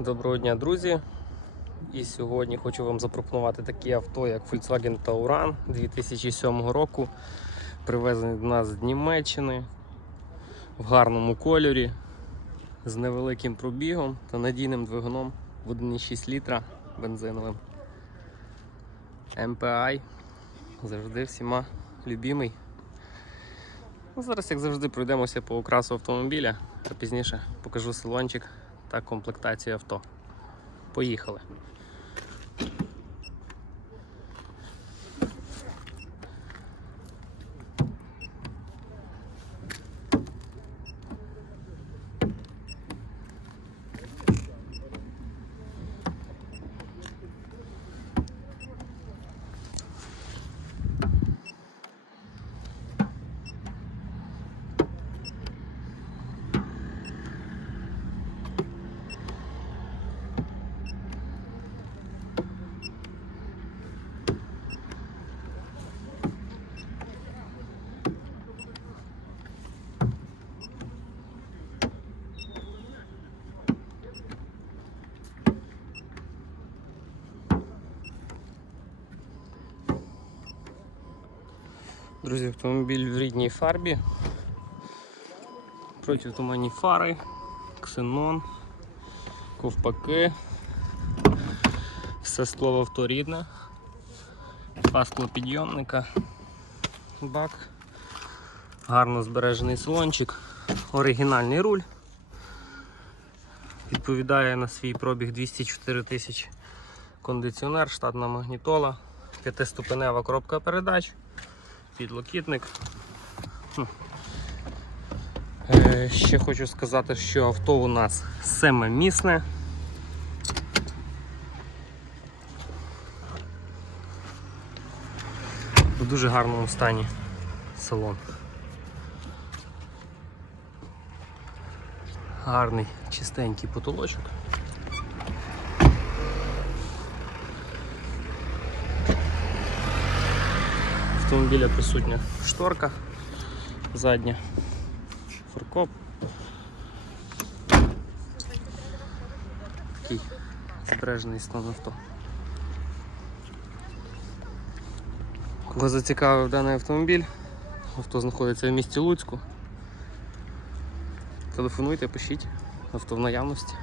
Доброго дня, друзі! І сьогодні хочу вам запропонувати такі авто, як Volkswagen Tauran 2007 року. Привезений до нас з Німеччини в гарному кольорі, з невеликим пробігом та надійним двигуном в 1,6 літра бензиновим. MPI завжди всіма любимий. Ну, Зараз, як завжди, пройдемося по окрасу автомобіля та пізніше покажу салончик та комплектації авто. Поїхали. Друзі, автомобіль в рідній фарбі. Протитуманні фари, ксенон, ковпаки. Все слово авто рідне. Два склопідйомника, бак, гарно збережений салончик, оригінальний руль. Відповідає на свій пробіг 204 тисячі кондиціонер, штатна магнітола, п'ятиступенева коробка передач підлокітник. Е, ще хочу сказати, що авто у нас семимісне. В дуже гарному стані салон. Гарний чистенький потолочок. Автомобіля присутня шторка задня, фуркоп. Такий збережений стан авто. Кого зацікавив даний автомобіль, авто знаходиться в місті Луцьку. Телефонуйте, пишіть, авто в наявності.